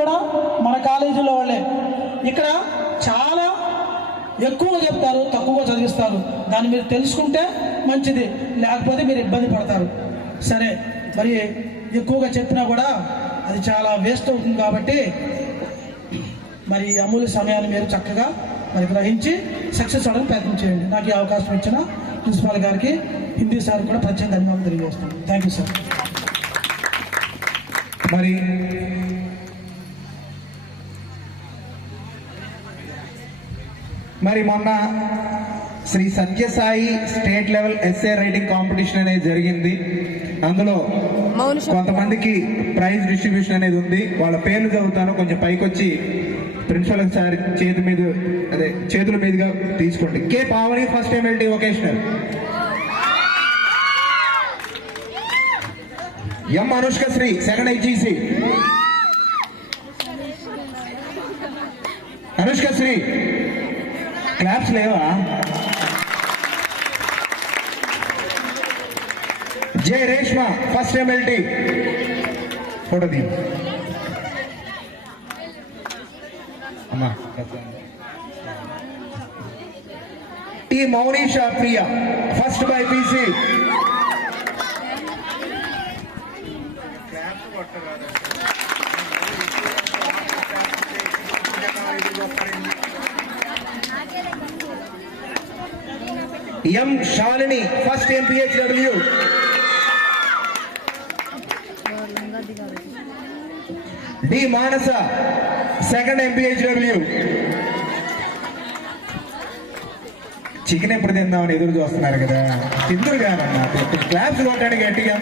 కూడా మన కాలేజీలో వాళ్ళే. ఇక్కడ చాలా ఎక్కువగా చెప్తారు, తక్కువగా చదివిస్తారు. దాన్ని మీరు తెలుసుకుంటే మంచిది, లేకపోతే మీరు ఇబ్బంది పడతారు. సరే, మరి ఎక్కువగా చెప్పినా కూడా అది చాలా వేస్ట్ అవుతుంది. కాబట్టి మరి అమూల్య సమయాన్ని మీరు చక్కగా మరి గ్రహించి సక్సెస్ అవ్వడానికి ప్రయత్నం చేయండి. నాకు ఈ అవకాశం ఇచ్చిన ప్రిన్సిపాల్ గారికి, హిందీ సార్ కూడా ప్రత్యేక ధన్యవాదాలు తెలియజేస్తాను. Thank you sir. మరి మొన్న Shri Sathya Sai state level S A writing competition అనేది జరిగింది. అందులో కొంతమందికి ప్రైజ్ డిస్ట్రిబ్యూషన్ అనేది ఉంది. వాళ్ళ పేర్లు చదువుతాను, కొంచెం పైకొచ్చి ప్రిన్సిపల్ సార్ చేతుల మీదుగా తీసుకోండి. K Pavani first MLT vocational, M Anushka Sri second HGC, Anushka Sri claps లేవా? J Reshma first MLT, photo తీ అమ్మా. T Mounisha Priya first BYPC, M Shalini first MPHW, D Manasa second MPHW. Chicken ఎప్పుడు తిందామని ఎదురు చూస్తున్నారు కదా, తిందురు కాదన్నా. క్లాప్స్ కొట్టడానికి గట్టిగా.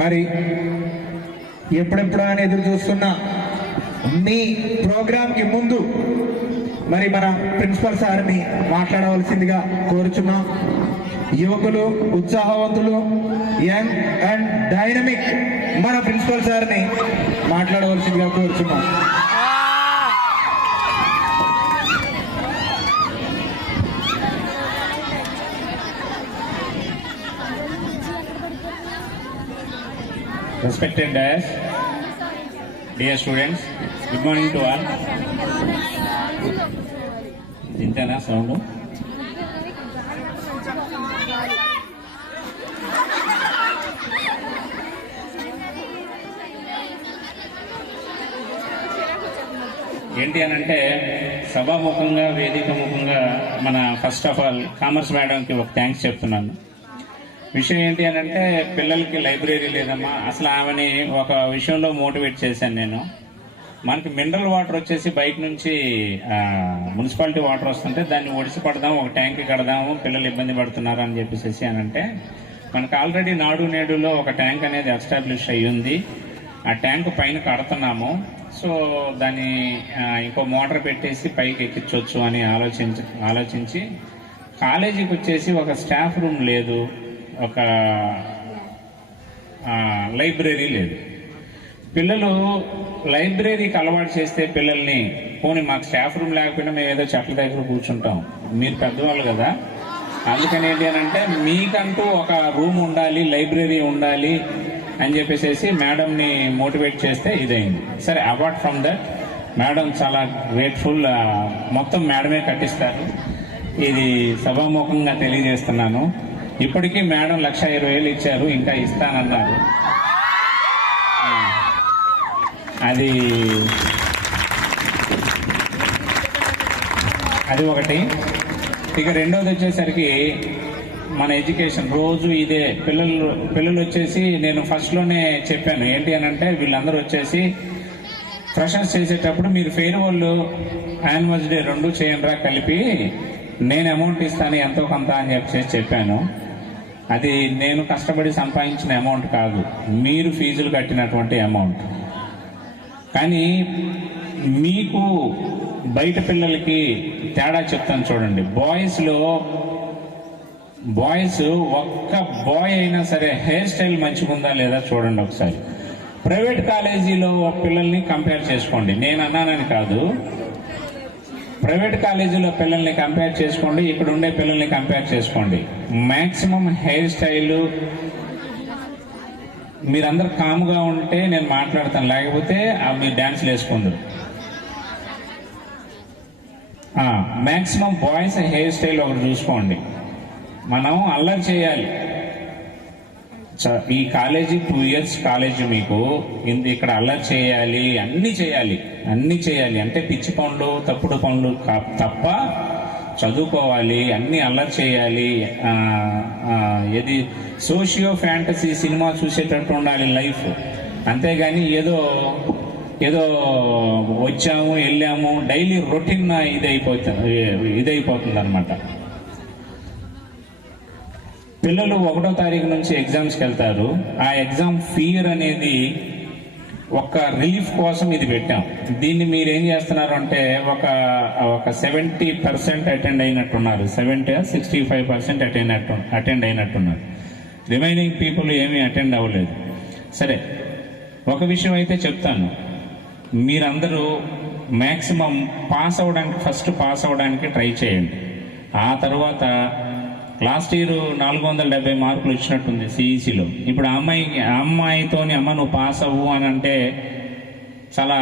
మరి ఎప్పుడెప్పుడు అని ఎదురు చూస్తున్నా మీ ప్రోగ్రాంకి ముందు మరి మన ప్రిన్సిపల్ సార్ని మాట్లాడవలసిందిగా కోరుచున్నాం. యువకులు, ఉత్సాహవంతులు, యంగ్ అండ్ డైనమిక్ మన ప్రిన్సిపల్ సార్ని మాట్లాడవలసిందిగా కోరుచున్నాం. Respected dais, dear students, good morning to all. Dintana sound. ఏంటి అని అంటే సభాముఖంగా, వేదిక ముఖంగా మన ఫస్ట్ ఆఫ్ ఆల్ కామర్స్ మేడంకి ఒక థ్యాంక్స్ చెప్తున్నాను. విషయం ఏంటి అని అంటే పిల్లలకి లైబ్రరీ లేదమ్మా. అసలు ఆమెని ఒక విషయంలో మోటివేట్ చేశాను నేను. మనకి మినరల్ వాటర్ వచ్చేసి బయట నుంచి మున్సిపాలిటీ వాటర్ వస్తుంటే దాన్ని ఒడిసి పడదాం, ఒక ట్యాంక్ కడదాము, పిల్లలు ఇబ్బంది పడుతున్నారు అని చెప్పేసి అని అంటే మనకు ఆల్రెడీ నాడు నేడులో ఒక ట్యాంక్ అనేది ఎస్టాబ్లిష్ అయ్యి ఉంది. ఆ ట్యాంక్ పైన కడుతున్నాము. సో దాన్ని ఇంకో మోటార్ పెట్టేసి పైకి ఎక్కించవచ్చు అని ఆలోచించి కాలేజీకి వచ్చేసి ఒక స్టాఫ్ రూమ్ లేదు, ఒక లైబ్రరీ లేదు. పిల్లలు లైబ్రరీకి అలవాటు చేస్తే పిల్లల్ని, పోనీ మాకు స్టాఫ్ రూమ్ లేకపోయినా మేము ఏదో చెట్ల దగ్గర కూర్చుంటాం, మీరు పెద్దవాళ్ళు కదా, అందుకని ఏంటి అని అంటే మీకంటూ ఒక రూమ్ ఉండాలి, లైబ్రరీ ఉండాలి అని చెప్పేసి మేడంని మోటివేట్ చేస్తే ఇదైంది. సరే, అపార్ట్ ఫ్రమ్ దట్ మేడం చాలా గ్రేట్ఫుల్. మొత్తం మేడమే కట్టిస్తారు. ఇది సభాముఖంగా తెలియజేస్తున్నాను. ఇప్పటికీ మేడం 1,20,000 ఇచ్చారు, ఇంకా ఇస్తానన్నారు. అది ఒకటి. ఇక రెండోది వచ్చేసరికి మన ఎడ్యుకేషన్ రోజు ఇదే. పిల్లలు వచ్చేసి నేను ఫస్ట్లోనే చెప్పాను ఏంటి అని అంటే వీళ్ళందరూ వచ్చేసి ఫ్రెషర్స్ చేసేటప్పుడు మీరు ఫేర్వెల్, యాన్యువల్ డే 2 చేయండిరా కలిపి, నేను అమౌంట్ ఇస్తాను ఎంతో కొంత అని చెప్పాను. అది నేను కష్టపడి సంపాదించిన అమౌంట్ కాదు, మీరు ఫీజులు కట్టినటువంటి అమౌంట్. కానీ మీకు బయట పిల్లలకి తేడా చెప్తాను చూడండి. బాయ్స్లో బాయ్స్ ఒక్క బాయ్ అయినా సరే హెయిర్ స్టైల్ మంచిగా ఉందా లేదా చూడండి ఒకసారి. ప్రైవేట్ కాలేజీలో పిల్లల్ని కంపేర్ చేసుకోండి, నేను అన్నానని కాదు. ప్రైవేట్ కాలేజీలో పిల్లల్ని కంపేర్ చేసుకోండి, ఇక్కడ ఉండే పిల్లల్ని కంపేర్ చేసుకోండి. మ్యాక్సిమం హెయిర్ స్టైల్ మీరందరు కామ్గా ఉంటే నేను మాట్లాడతాను, లేకపోతే మీరు డ్యాన్స్లు వేసుకుందరు. మ్యాక్సిమం బాయ్స్ హెయిర్ స్టైల్ ఒకటి చూసుకోండి. మనం అల్లరి చేయాలి. ఈ కాలేజీ 2 years కాలేజీ మీకు ఇక్కడ అల్లరి చేయాలి, అన్ని చేయాలి అంటే పిచ్చి పనులు తప్పుడు పనులు తప్ప చదువుకోవాలి, అన్ని అల్లరి చేయాలి. ఏది సోషియో ఫ్యాంటసీ సినిమా చూసేటట్టు ఉండాలి లైఫ్. అంతేగాని ఏదో వచ్చాము వెళ్ళాము డైలీ రొటీన్ ఇదైపోతుంది అనమాట. పిల్లలు 1వ తారీఖు నుంచి ఎగ్జామ్స్కి వెళ్తారు. ఆ ఎగ్జామ్ ఫియర్ అనేది ఒక రిలీఫ్ కోసం ఇది పెట్టాం. దీన్ని మీరు ఏం చేస్తున్నారు అంటే ఒక 70% అటెండ్ అయినట్టున్నారు, 65% అటెండ్ అయినట్టున్నారు. రిమైనింగ్ పీపుల్ ఏమీ అటెండ్ అవ్వలేదు. సరే, ఒక విషయం అయితే చెప్తాను, మీరందరూ మ్యాక్సిమం ఫస్ట్ పాస్ అవ్వడానికి ట్రై చేయండి. ఆ తర్వాత లాస్ట్ ఇయర్ 470 మార్కులు వచ్చినట్టుంది సిఈసిలో. ఇప్పుడు అమ్మాయితోని అమ్మ నువ్వు పాస్ అవ్వు అని అంటే చాలా